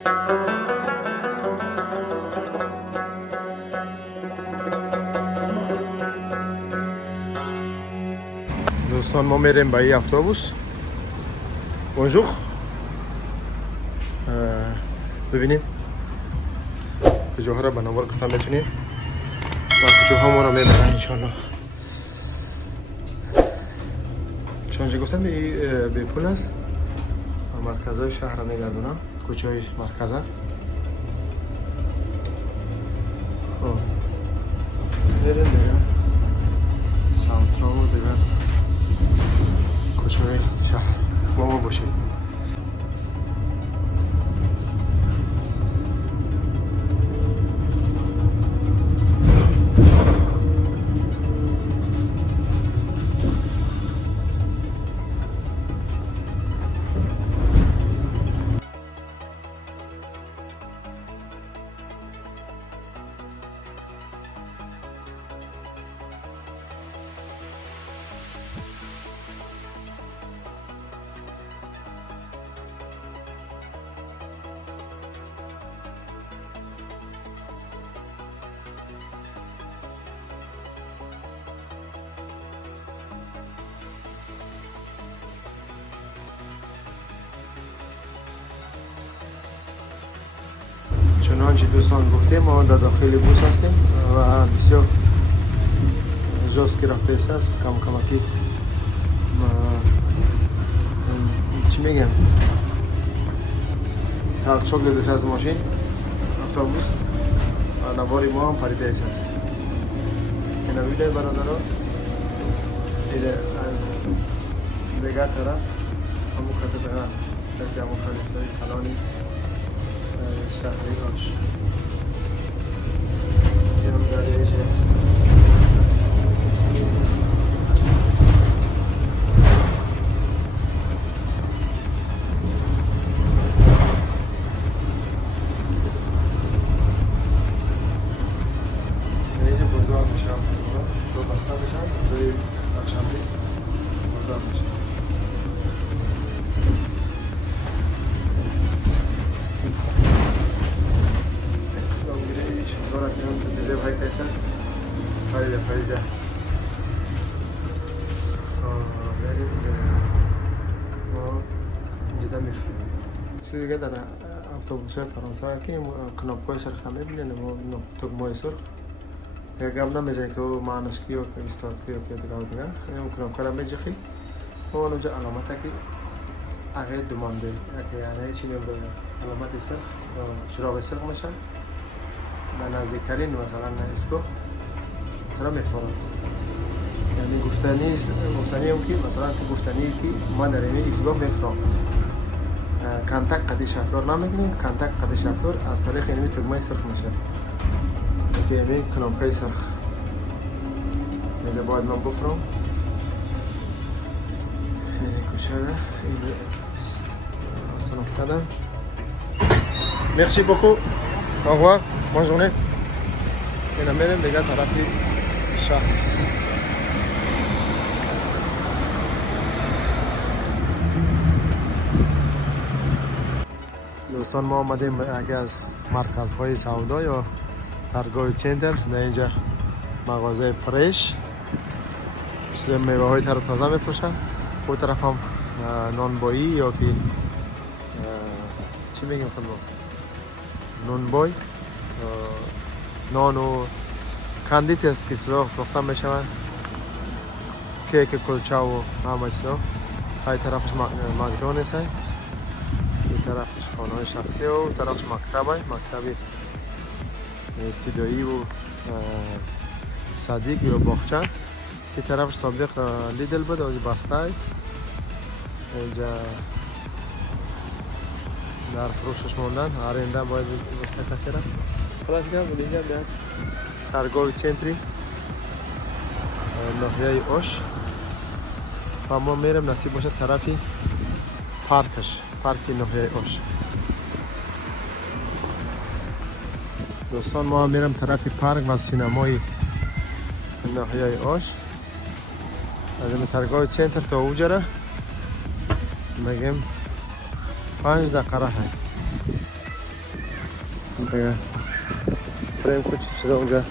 دوستان ما میریم به این اتوبوس. بونجور. ببینیم کجاها را به نوار گفتم میتونیم و کجاها ما را میبرن انشالله. چونجا گفتم به پول است مرکزای شهر را میگردونم، کوچه مرکزه. خب میریم دیگه سانترال و دیگه کوچه شهر با ما باشید. چنانچه دوستان گفتیم ما در داخل بوس هستیم و بسیار جاست که رفته است کم کمکی چی میگم تلچوک دیده از ماشین اتوبوس و نواری ما هم پریده است. این ویدیو برادرها ایده از دیگر طرف همون کده به در همون خلیصه کلانی شهری آش اینم دریایش هست. اینجا بازار میشه شو بسته میشن روی پرشنبه بازار میشه. خریده ما اینجا میخویم چیزی دیگه در اتوبوس فرانسه که کناپای سرخ میبینید تگمای سرخ یک گم نمیزه که معنیش کیو که استاد کیو که دیگه این کناپا را میجخی و اونجا علامت که اگه دومانده یعنی چی میگم علامت سرخ چراغ سرخ میشه و نزدیکترین مثلا اسکو ترا میفرام یعنی گفتنی هم که مثلا تو گفتنی که ما در این ایستگاه میفرام کنتک قدی شفرار نمیگیریم. کنتک قدی شفرار از طریق اینمی تگمه سرخ میشه که اینمی کنامکای سرخ اینجا باید من بفرام. اینی کوچه اینی اصلا افتادم. Merci beaucoup. Au revoir. Bonne journée. اینا میریم دیگه طرفی شهر. دوستان ما آمدیم یکی از مرکزهای سودا یا ترگاه سنتر. در اینجا مغازه فرش میوه های تر تازه میفروشن. اون طرف هم نانبایی یا که چی میگیم خود نانبای نان و کاندیت است که چیزا فروخته میشوند. کیک کلچه و همه چیزا. های طرفش مکدونالدز است. این طرفش خانه شخصی و این طرفش مکتب است. مکتب ابتدایی و صدیق یا باغچه. این طرفش سابق لیدل بود از بسته است. اینجا در فروشش موندن. آرنده باید کسی را خلاص کرد. اینجا در ترگاه سنتری ناحیه اوش و ما میرم نصیب باشه طرفی پارکش، پارک ناحیه اوش. دوستان ما میرم طرفی پارک و سینمای ناحیه اوش. از این ترگاه سنتر تا اوجا را میگم 5 دقیقه راه. اگر فریم کوچی شده اونجا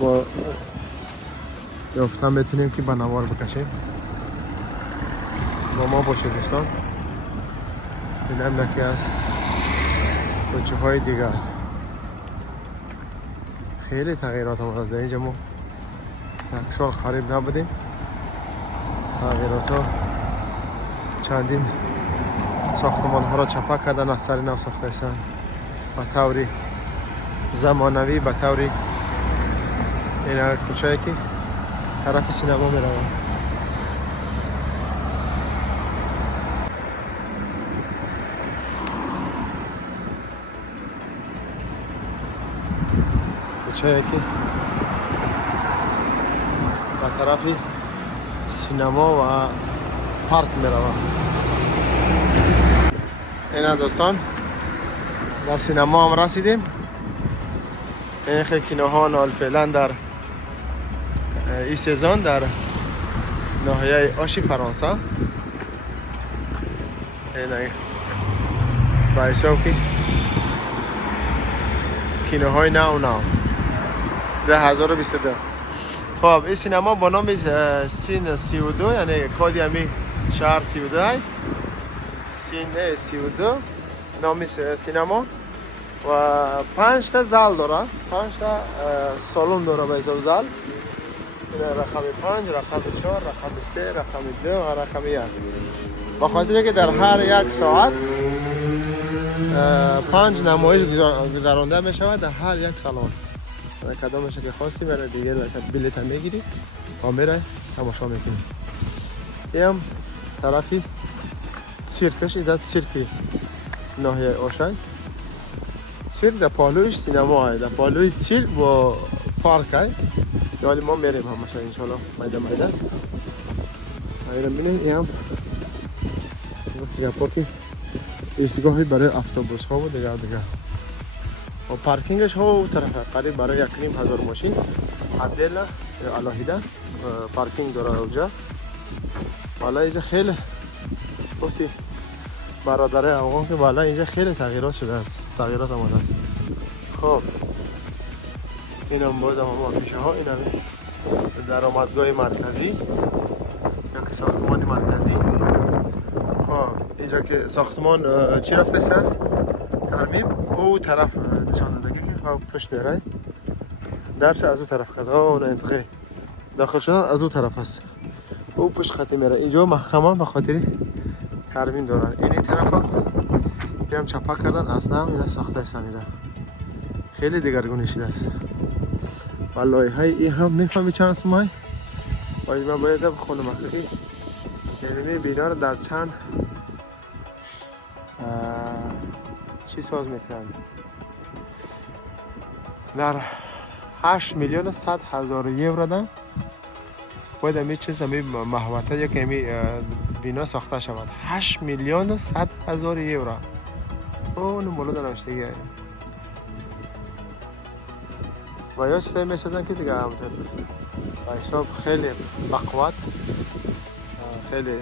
با یافتن بتونیم که بنوار بکشیم. با ما باشید دوستان. این هم یکی از کوچه های دیگر. خیلی تغییرات آمده از اینجا. ما یک سال قریب نبودیم. تغییرات ها چندین ساختمان ها را چپک کردن، از سر نو ساخته هستند به طوری زمانوی، به طوری این کوچه‌ای که طرف سینما می روند. کوچه‌ای که به طرف سینما و پارک می روند. این دوستان در سینما هم رسیدیم. این خیلی کینوها نال فعلا در این سزون در ناحیه آشی فرانسه. این باعثه که کینوهای نو 2022. خب این سینما با نام سین 32 یعنی کادی همی شهر 32 های سین 32 نام سینما و 5 تا زال داره، 5 تا سالن داره به حساب زال. رقم 5 رقم 4 رقم 3 رقم 2 و رقم 1 با خاطر که در هر یک ساعت 5 نمایش گذرانده می شود در هر یک سالن. کدامش که خواستی برای دیگه بلیط میگیری و میره تماشا میکنی. این هم طرفی سیرکش، ایده سیرکی ناحیه آشنگ. سیرک در پالویش سینما های، در پالوی سیرک با پارک های. یالی ما میریم همشه انشالله میده میده ایرم بینیم. این هم وقتی که پاکی ایستگاهی برای اتوبوس ها و دیگر و پارکینگش ها و طرف قریب برای 1,500 ماشین عبدالله علاهیده پارکینگ داره اونجا. حالا اینجا خیلی گفتی برادره افغان که بالا اینجا خیلی تغییرات شده است، تغییرات آمده است. خب این هم باز هم پیشه ها. این هم درآمدگاه مرکزی یا که ساختمان مرکزی. خب اینجا که ساختمان چی رفته است ترمیم او طرف نشان داده که پشت میره درش از او طرف کرده. اون انتقی داخل شدن از او طرف است، او پشت خطی میره. اینجا محکمه به خاطر ترمیم دارن. این طرف هم چپک کردن، اصلا هم اینا ساخته است. خیلی دیگرگونی شده است. والله های این هم نفهمی چند سمای باید من باید بخونم که یعنی بینا رو در چند چی ساز میکنن. در 8,100,000 یورو دن باید همی چیز همی محوطه یک همی بینا ساخته شود. 8,100,000 یورو. اونو بالا دنوشتگی هایی و یا چیزایی میسازن که دیگه همونطور و حساب خیلی بقوت، خیلی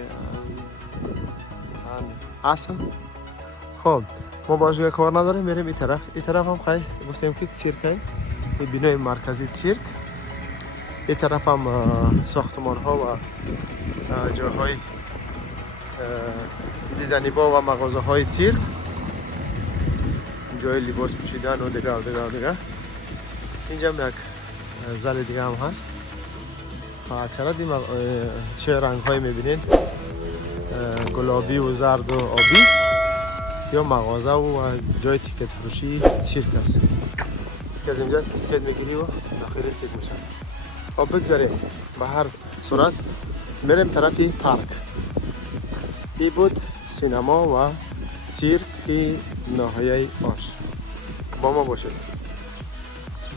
اصل. خب ما باشه کار نداریم، میریم این طرف. این طرف هم خیلی گفتیم که سیرک هست، این بینای مرکزی سیرک. این طرف هم ساختمان ها و جاهای دیدنی با و مغازه های سیرک، جای لباس پوشیدن و دیگه. اینجا هم یک زل دیگه هم هست. اکثرا چه رنگ های میبینین، گلابی و زرد و آبی. یا مغازه و جای تیکت فروشی سیرک است که از اینجا تیکت میگیری و داخل سیرک میشن. خب بگذاریم به هر صورت میریم طرفی پارک. ای بود سینما و سیرک ناحیه آش. با ما باشید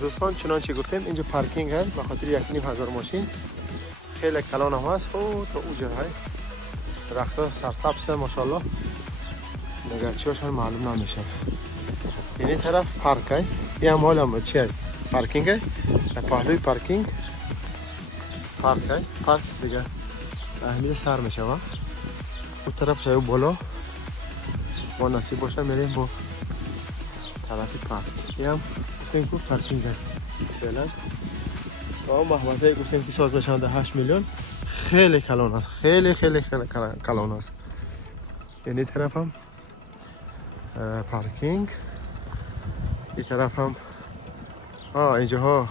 دوستان. چنانچه گفتیم اینجا پارکینگ هست به خاطر 1,500 ماشین. خیلی کلان هم هست. او تا اونجا های درخت‌ها سرسبز ماشاءالله، مگر چی هاشون معلوم نمیشه. این طرف پارک های. این هم حال هم چی های پارکینگ های. در پهلوی پارکینگ پارک های. پارک دیگه اهمیت سر میشه و اون طرف شاید بالا با نصیب باشه میریم با طرف پارک. این هم گفتیم که پارکینگ فعلا. و محمده گفتیم که ساز نشانده 8 میلیون. خیلی کلان است، خیلی کلان است. یعنی طرف هم پارکینگ، این طرف هم اینجاها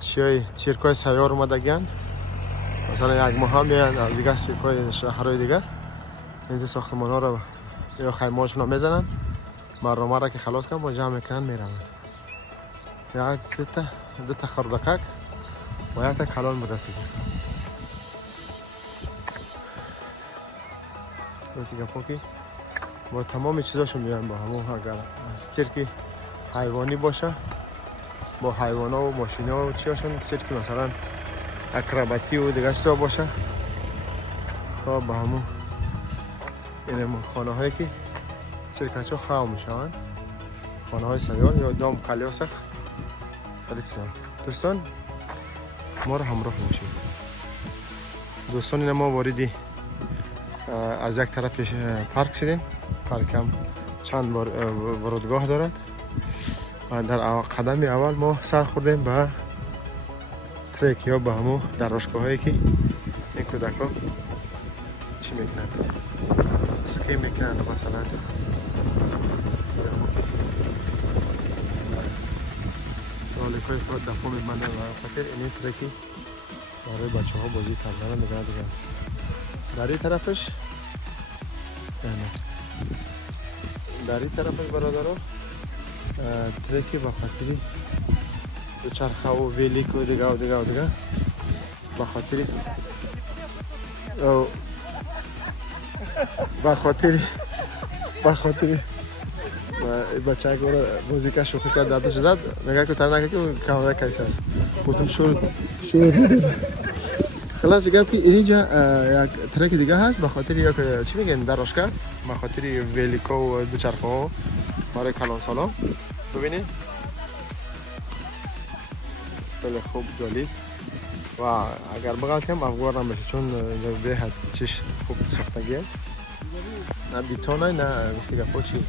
چیای سیرکای سیار اومدگن، مثلا یک ماه هم میان از دیگه سیرکای شهرهای دیگر اینجا ساختمان ها رو یا خیمه‌هاشون رو میزنن، مردم را که خلاص کنن با جمع میکنن میرن. یک دو تا خردکک و یک تا کلان برسید. دیگه پاکی با تمام چیزاشو میان با همون. اگر سیرکی حیوانی باشه با حیوانا و ماشینا و چیاشون، سیرکی مثلا اکراباتی و دیگه چیزا باشه خب با همون این خانه هایی که سیرکچا خواه میشن، خانه های سیار یا دام کلیاسخ خیلی چیزا. دوستان ما رو همراه باشید. دوستان این ما واردی از یک طرف پارک شدیم. پارک هم چند بار ورودگاه دارد و در قدم اول ما سر خوردیم به ترک یا به همون دراجگاه هایی که این کودک ها چی میکنند، اسکی میکنند. مثلا سالکای خود دفعه میمانده و خاطر این ترکی برای بچه ها بازی کردن دیگه. در این طرفش در این طرفش برادرها ترکی با خاطری دو چرخه و ویلیک و دیگه با خاطری بچه ها که موزیکا شوخی کرد دادش زد میگه که تر نگه که کامره کیسه است. گفتم شور خلاص گفت که اینجا یک ترک دیگه هست به خاطر یک چی میگن دراجگاه، به خاطر ویلیکا و دوچرخه ها برای کلان سالا. ببینید خیلی خوب جالب و اگر بگم افغان هم بشه چون به حد چیش خوب ساختگیه، نه بیتونه نه گفتی که پوچی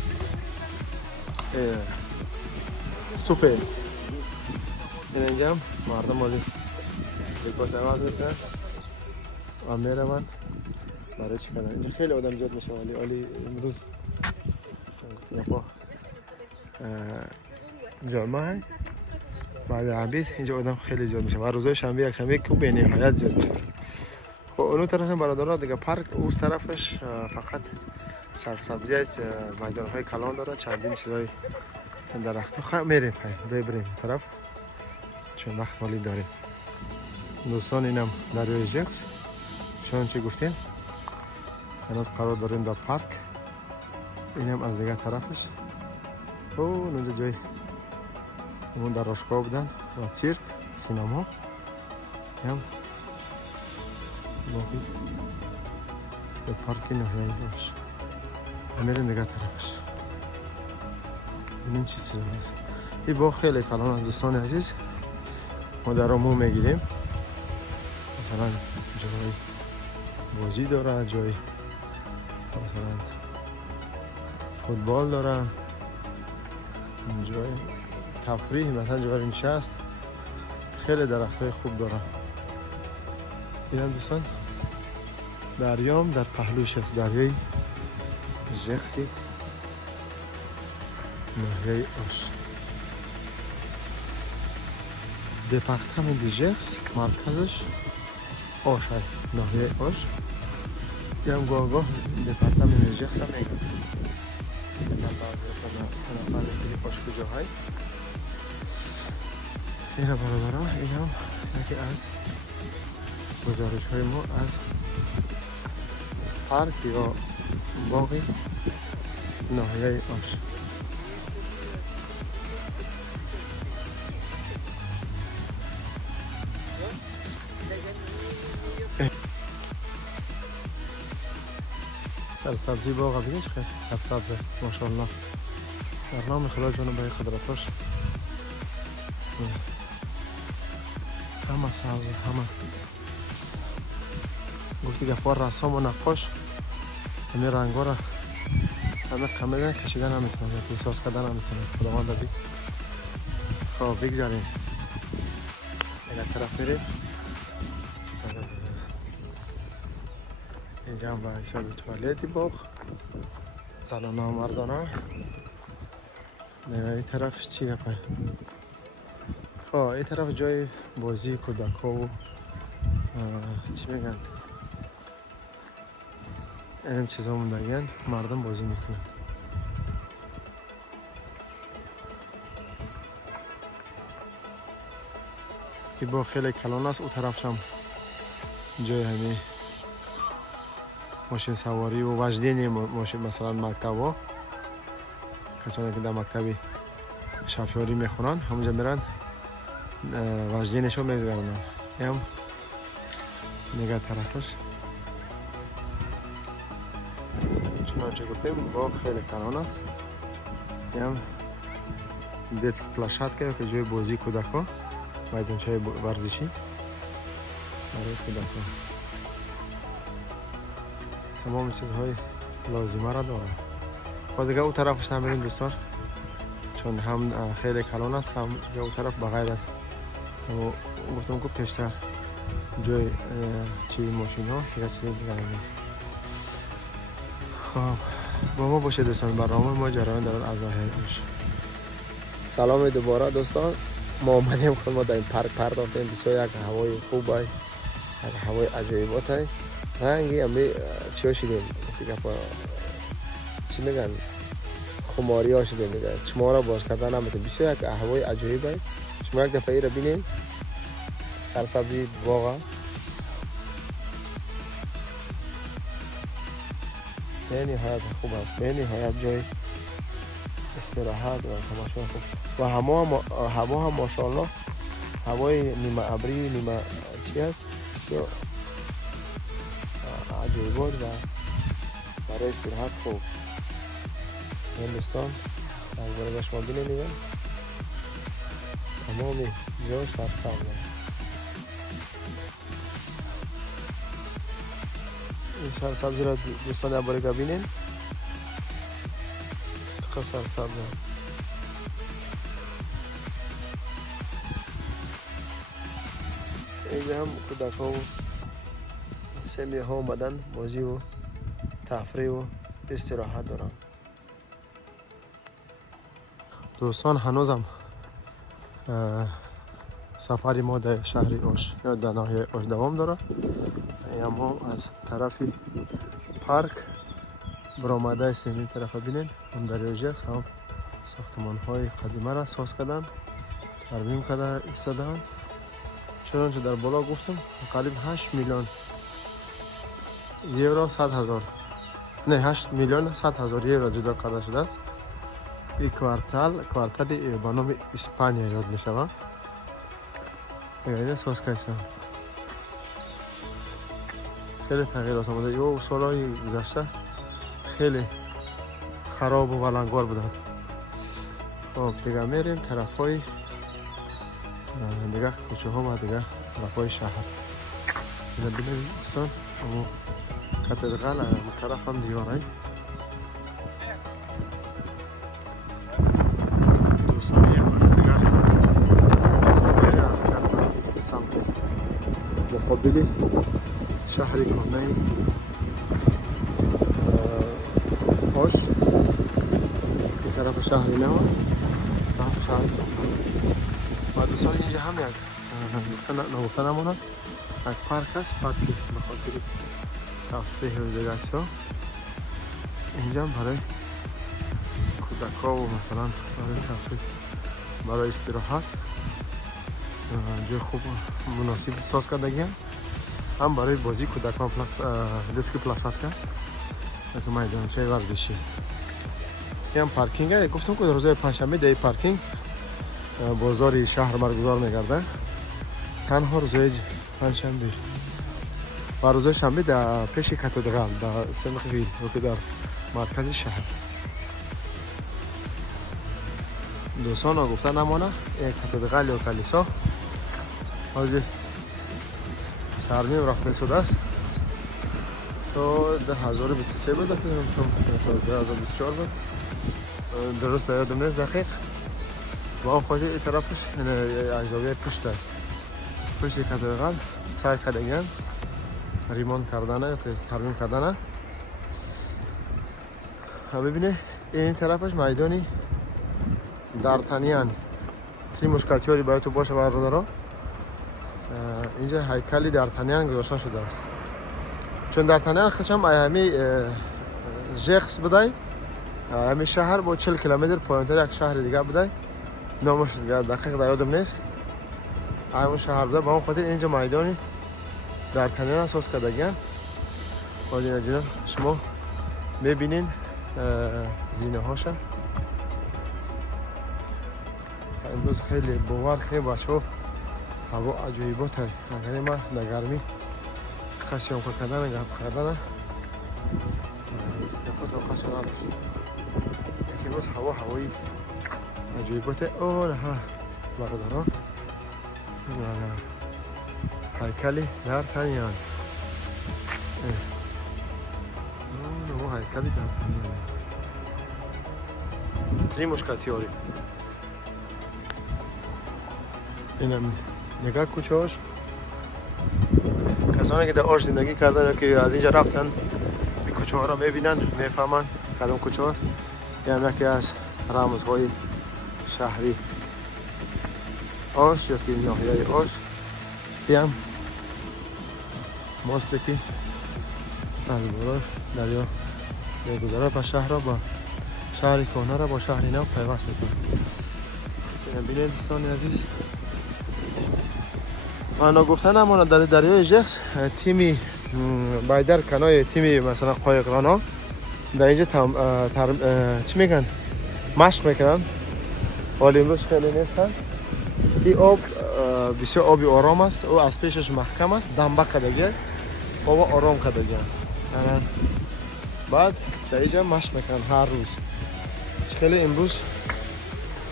سوپر. این اینجا مردم مالی لباس عوض میکنن و میروند برای چی کردن. اینجا خیلی آدم زیاد میشه ولی امروز گفتی با جمعه بعد عبید اینجا آدم خیلی زیاد میشه و روزای شنبه یک شنبه که به نهایت زیاد میشه. خب اون طرف برادرها دیگه پارک اون طرفش فقط سرسبزی میدان های کلان داره، چندین چیزای درخت ها. میریم بریم طرف چون وقت مالی داریم. دوستان اینم دریای ژکس چون چی گفتیم هنوز قرار داریم در پارک. اینم از دیگه طرفش اونجا جای اون دراجگاه بودن و سیرک سینما هم باقی به پارک نهایی داشت. میریم دیگه طرفش ببینیم چی چیز هست. این باغ خیلی کلان از دوستان عزیز. ما در آمو میگیریم مثلا جای بازی داره، جای مثلا فوتبال داره، جای تفریح مثلا جای نشست، خیلی درخت های خوب داره. این هم دوستان دریام در پهلوش است، دریای ژکسی ناحیه آش. دپارتمان ژکس مرکزش آش هست، ناحیه آش. یه هم گاه دپارتمان ژکس هم میگن من بعضی نفر دیگه پاش کجاهای این را برادرها. این هم یکی از گزارش های ما از پارک یا باغ ناحیه آش. سرسبزی باغ بینیش خیلی سرسبزه ماشاءالله. در نام خدا جانم به خدراتاش همه سبزه، همه گفتی گفار رسام و نقاش همین رنگا را کاملا کشیدن نمیتونم، احساس کردن نمیتونم. خداوند بی. خب بگذاریم دیگه طرف بریم. اینجا هم با حساب توالتی باغ زنانه و مردانه. دیگه این طرف چی گپه؟ خب این طرف جای بازی کودک و چی میگن این چیزا موندگن، مردم بازی میکنن. این باغ خیلی کلان است. او طرف هم جای همین ماشین سواری و وجدین ماشین، مثلا مکتب ها کسانی که در مکتبی شفیاری میخونن همونجا میرن وجدینشو میگذرونن. هم نگاه طرفش چنانچه گفتیم باغ خیلی کلان است. هم دیتسک پلاشاتکا که جای بازی کودک ها، میدانچه ورزشی برای کودک ها. تمام چیزهای لازمه را داره. خب دیگه اون طرفش نمیریم دوستان، چون هم خیلی کلان است، هم اون طرف بغیر است. گفتم که پیشتر جای چی ماشین ها دیگه چیزی دیگه نیست. خب با ما باشه دوستان، برنامه ما جریان دارد از ظاهر باشه. سلام دوباره دوستان، ما اومدیم خود ما در این پارک پرداختیم. بسیار یک هوای خوب است، یک هوای عجیبات است. رنگی امی چی شدیم دیگه چی میگن خماری ها شدیم دیگه، چشما را باز کردن نمیتونیم. بسیار یک هوای عجیب است. شما یک دفعه را بینید سرسبزی واقعا به نهایت خوب است، به نهایت جای استراحت و تماشا خوب. و هوا هم ماشاءالله هوای نیمه ابری نیمه چی است، بسیار عجیبات و برای استراحت خوب. هندوستان از برای شما بینید تمامی جای سرسبز. این سرسبزی را دوستان برای ببینید، چقدر سرسبز. اینجا هم کودک ها و سمیه ها اومدن بازی و تفریح و استراحت دارن. دوستان هنوزم سفری ما در شهر اوش یا در ناحیه اوش دوام داره. ما از طرف پارک برآمده است. این طرف ببینید اون دریاچه است، هم ساختمان های قدیمی را ساز کردن، ترمیم کرده ایستادن. چنانچه در بالا گفتم قریب 8 میلیون یورو 100,000 نه 8 میلیون 100,000 یورو جدا کرده شده است. این کوارتال به نام اسپانیا یاد می شود. این ساز کردن. خیلی تغییرات آمده. یا سالهای گذشته خیلی خراب و ولنگوار بودن. خب دیگه میریم طرف های دیگه کوچه ها و دیگه طرف های شهر. اینه بینید دوستان اما کاتدرال اما طرف هم دیواره. دوستان یک بار از دیگر میره از طرف سمت مقابلی شهری کهنه اوش، این طرف شهری نو، طرف شهری و دوستان اینجا هم یک نگفتن نمونه یک پارک است، پارکی بخاطر تفریح و دیگه است. اینجا هم برای کودک ها و مثلا برای تفریح برای استراحت جای خوب مناسب ساز کردگی هم برای بازی کودک ها پلاس دیسک پلاشاتکا که میدانچه ورزشی. این هم پارکینگ است. گفتم که روز پنجشنبه در پارکینگ بازار شهر برگزار میگرده، تنها روز پنجشنبه و روز شنبه در پیش کاتدرال در سمخویل که در مرکز شهر. دوستان ها گفتن نمانه یک کاتدرال یا کلیسا از ترمیم رفته شده است. تو 2023 بود چون 2024 بود درست یادم نیست دقیق با خود این طرفش از زاویه پشت کاتدرال سعی کردن ریمونت کردنه یا ترمیم کردنه ببینه این طرفش میدانی دارتانیان تری مشکلتیاری باید تو باشه برادرها اینجا هیکلی دارتانیان گذاشته شده است چون دارتانیان خشم همی ژخس بودای همی شهر با 40 کیلومتر پایینتر یک شهر دیگه بودای نامش دقیق یادم نیست همون شهر بوده با اون خاطر اینجا میدانی دارتانیان اساس کردگان مادینا جناب شما میبینین زینه هاشه امروز خیلی باور خیلی بچه ها هوا عجیبات هست اگر ما در گرمی خشم کردن گپ کردن گپات خشم نداشت یکی امروز هوایی عجیبات اون ها برادران هیکلی دارتانیان اون هیکلی دارتانیان تری مشکلتیاری اینم نگاه کوچه‌اش کسانی که در آش زندگی کردن که از اینجا رفتن این کوچه ها را میبینن میفهمن کدام کوچه ها یعنی یکی از رمزهای شهری آش یا که ناحیه آش هم ماسته که از براش دریا میگذاره و شهر را با شهری کهنه را با شهری نو پیوست میکنه بینید دوستان عزیز آنها گفتن همون در دریای ژخس تیمی بایدر کنای تیمی مثلا قایقران در اینجا چی میگن مشق میکنن ولی امروز خیلی نیستن این آب بسیار آبی آرام است او از پیشش محکم است دنبه کدگه آب آرام کدگه بعد در اینجا مشق میکنن هر روز خیلی امروز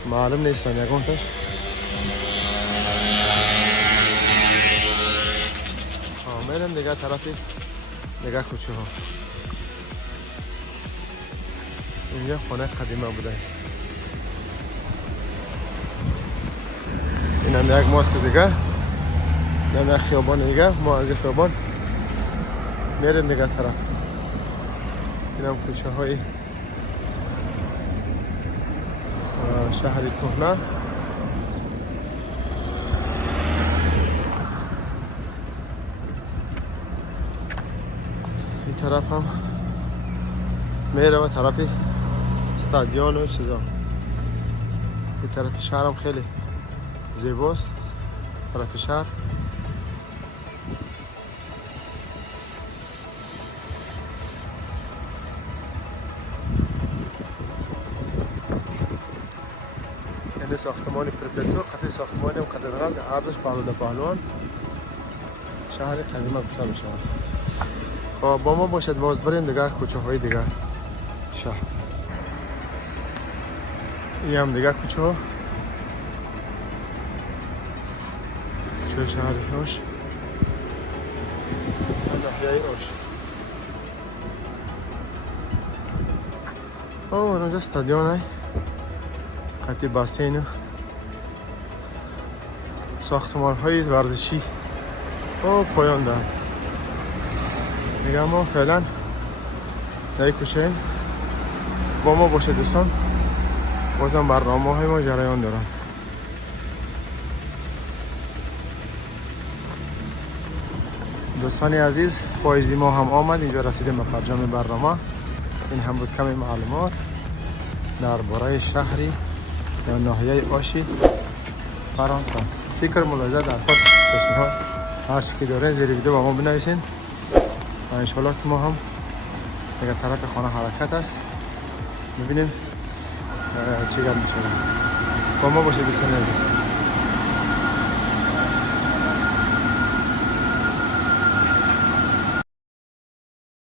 معلوم نیستن یکون تاش میرم نگاه طرفی نگاه کوچه ها اینجا خانه قدیمه بوده این هم یک ماست دیگه این یک خیابان دیگه ما از این خیابان میرم نگاه طرف این هم کوچه های شهری کهنه این طرف هم میره و طرفی استادیون و چیزا این طرف شهر هم خیلی زیباست طرف شهر یعنی ساختمان پرپتو قطعی ساختمان و کاتدرال عرضش پهلوان شهر قدیمه گفته میشه با ما باشد باز بریم دیگه کوچه های دیگه شهر این هم دیگه کوچه ها کوچه شهر آش ناحیه آش اونجا استادیون های قطعی باسین ساختمان های ورزشی پایان دارد دیگه ما فعلا در این کوچه ایم با ما باشه دوستان بازم برنامه های ما جریان دارن دوستان عزیز پاییزی ما هم آمد اینجا رسیدیم به پرجام برنامه این هم بود کمی معلومات درباره شهری یا ناحیه آشی فرانسه فکر ملاحظه درخواست پیشنهاد هر چی که دارین زیر ویدیو با ما بنویسین و انشالله که ما هم دیگه طرف خانه حرکت است ببینیم چی گرد میشه با ما باشه دوستان عزیز